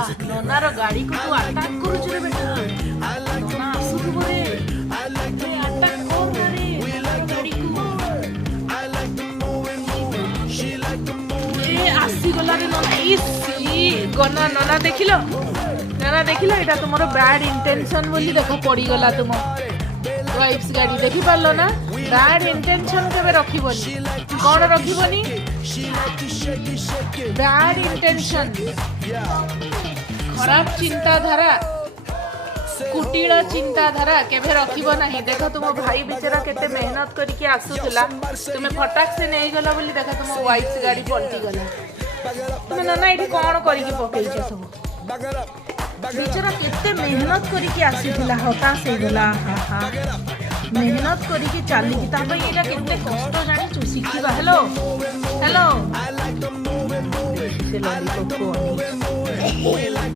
ननार गाड़ी को तू अटैक करू रे बेटा नना आसुथबो रे अटैक कर रे गाड़ी को ए आसी गला रे नना इसी गना नना देखिलो एटा तुमरो बैड इंटेंशन बोली देखो पड़ी गला तुम वाइफ्स गाड़ी देखि पारलो ना बैड इंटेंशन केबे रखिबोनी कोन रखिबोनी बैड इंटेंशन खराब चिंताधारा कुटिल चिंताधारा केबे रखिबो नाही देखो तुम भाई बेचारा केते मेहनत करके आसुतला तुम फटाक से नहीं गला बोली देखो तुम वाइफ्स गाड़ी पलटी गला तुम ना एठी कोन करिके पकेइछ सब बेचारा केते मेहनत करके आसीथिला हताश हो गला हा मेहनत करके चली एटा केते कष्ट जानी शिखा हेलो हेलो